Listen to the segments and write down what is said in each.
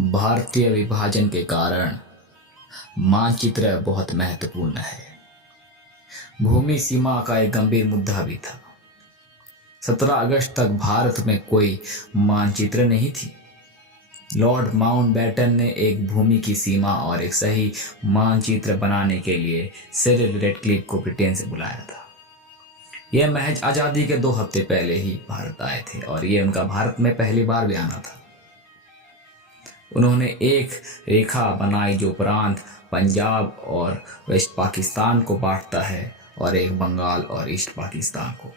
भारतीय विभाजन के कारण मानचित्र बहुत महत्वपूर्ण है। भूमि सीमा का एक गंभीर मुद्दा भी था। 17 अगस्त तक भारत में कोई मानचित्र नहीं थी। लॉर्ड माउंटबेटन ने एक भूमि की सीमा और एक सही मानचित्र बनाने के लिए सिरिल रेडक्लिफ को ब्रिटेन से बुलाया था। यह महज आज़ादी के 2 हफ्ते पहले ही भारत आए थे और यह उनका भारत में पहली बार भी आना था। उन्होंने एक रेखा बनाई जो प्रांत पंजाब और वेस्ट पाकिस्तान को बांटता है और एक बंगाल और ईस्ट पाकिस्तान को।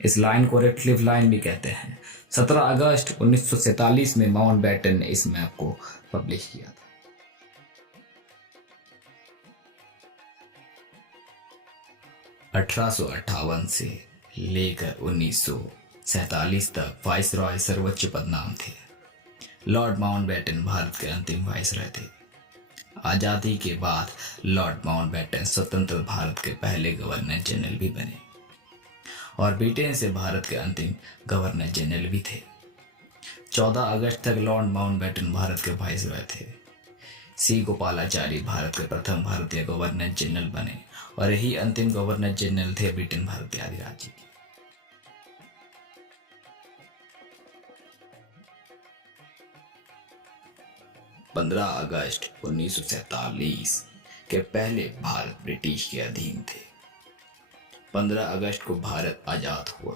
इस लाइन को रेडक्लिफ लाइन भी कहते हैं। 17 अगस्त 1947 में माउंटबेटन ने इस मैप को पब्लिश किया था। (1858) से लेकर 1947 तक वाइसरॉय सर्वोच्च पदनाम थे। लॉर्ड माउंटबेटन भारत के अंतिम वाइसरॉय थे। आज़ादी के बाद लॉर्ड माउंटबेटन स्वतंत्र भारत के पहले गवर्नर जनरल भी बने और ब्रिटेन से भारत के अंतिम गवर्नर जनरल भी थे। 14 अगस्त तक लॉर्ड माउंटबेटन भारत के वाइसरॉय थे। सी गोपालाचारी भारत के प्रथम भारतीय गवर्नर जनरल बने और यही अंतिम गवर्नर जनरल थे ब्रिटेन भारतीय अधिराज्य के। (15 अगस्त 1947) के पहले भारत ब्रिटिश के अधीन थे। 15 अगस्त को भारत आजाद हुआ,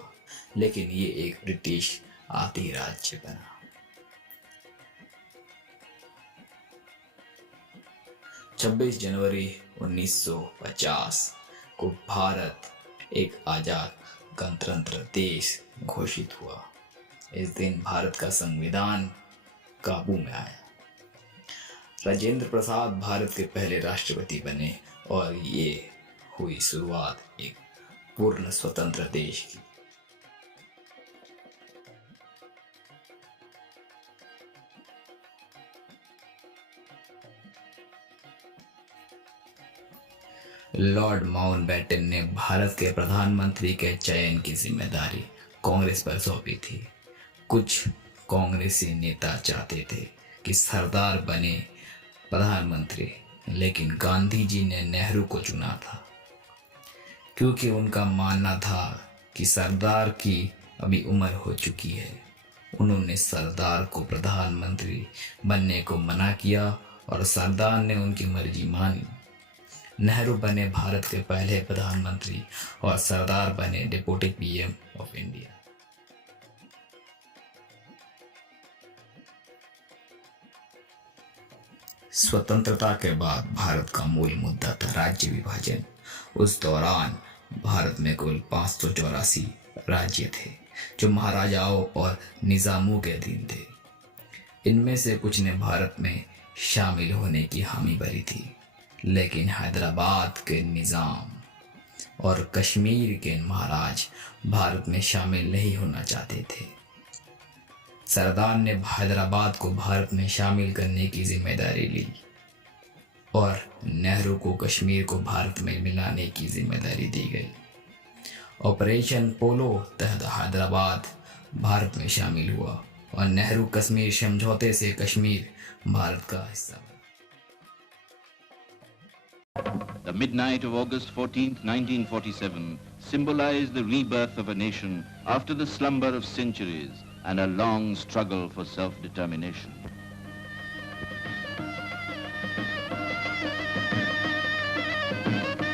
लेकिन ये एक ब्रिटिश अधिराज्य बना। (26 जनवरी 1950) को भारत एक आजाद गणतंत्र देश घोषित हुआ। इस दिन भारत का संविधान काबू में आया। राजेंद्र प्रसाद भारत के पहले राष्ट्रपति बने और ये हुई शुरुआत एक पूर्ण स्वतंत्र देश की। लॉर्ड माउंटबेटन ने भारत के प्रधानमंत्री के चयन की जिम्मेदारी कांग्रेस पर सौंपी थी। कुछ कांग्रेसी नेता चाहते थे कि सरदार बने प्रधानमंत्री, लेकिन गांधी जी ने नेहरू को चुना था क्योंकि उनका मानना था कि सरदार की अभी उम्र हो चुकी है। उन्होंने सरदार को प्रधानमंत्री बनने को मना किया और सरदार ने उनकी मर्जी मानी। नेहरू बने भारत के पहले प्रधानमंत्री और सरदार बने डिप्टी पीएम ऑफ इंडिया। स्वतंत्रता के बाद भारत का मूल मुद्दा था राज्य विभाजन। उस दौरान भारत में कुल 584 राज्य थे जो महाराजाओं और निजामों के अधीन थे। इनमें से कुछ ने भारत में शामिल होने की हामी भरी थी, लेकिन हैदराबाद के निजाम और कश्मीर के महाराज भारत में शामिल नहीं होना चाहते थे। सरदार ने हैदराबाद को भारत में शामिल करने की जिम्मेदारी ली और नेहरू को कश्मीर को भारत में मिलाने की जिम्मेदारी दी गई। ऑपरेशन पोलो तहत हैदराबाद भारत में शामिल हुआ और नेहरू कश्मीर समझौते से कश्मीर भारत का हिस्सा बना। The midnight of August 14th, 1947 symbolized the rebirth of a nation after the slumber of centuries and a long struggle for self-determination.